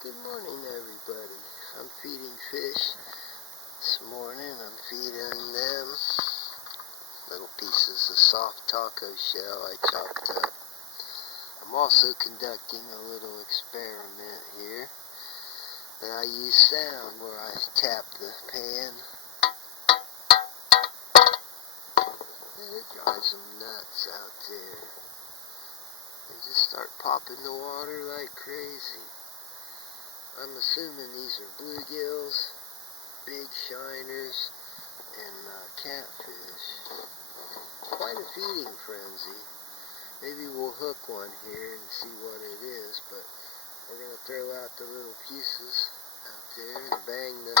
Good morning, everybody. I'm feeding fish this morning. I'm feeding them little pieces of soft taco shell I chopped up. I'm also conducting a little experiment here. And I use sound where I tap the pan. And it drives them nuts out there. They just start popping the water like crazy. I'm assuming these are bluegills, big shiners, and catfish. Quite a feeding frenzy. Maybe we'll hook one here and see what it is, but we're going to throw out the little pieces out there and bang the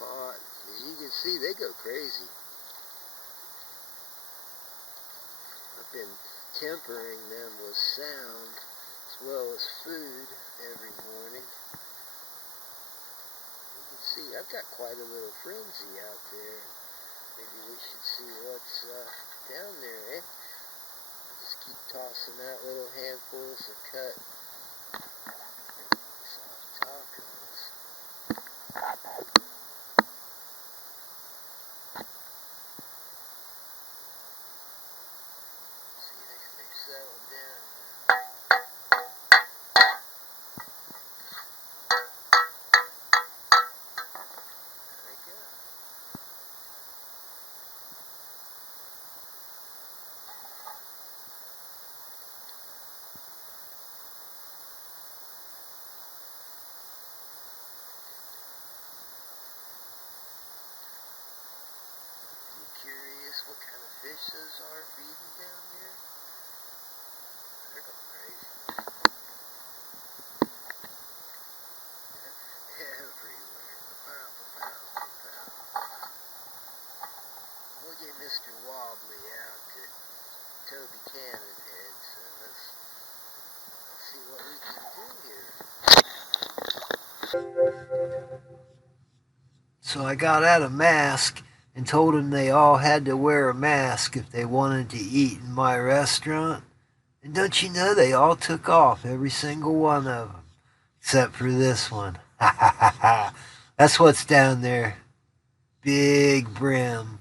pot. As you can see, they go crazy. I've been tempering them with sound as well as food every morning. You can see I've got quite a little frenzy out there. Maybe we should see what's down there, eh? I just keep tossing out little handfuls of cut soft tacos. See, they've settled down now. Curious what kind of fish those are feeding down there? They're going crazy. Everywhere. Pow, pow, pow. We'll get Mr. Wobbly out to Toby Cannon head, so let's see what we can do here. So I got out a mask and told them they all had to wear a mask if they wanted to eat in my restaurant. And don't you know, they all took off, every single one of them, except for this one. Ha ha ha ha. That's what's down there. Big brim.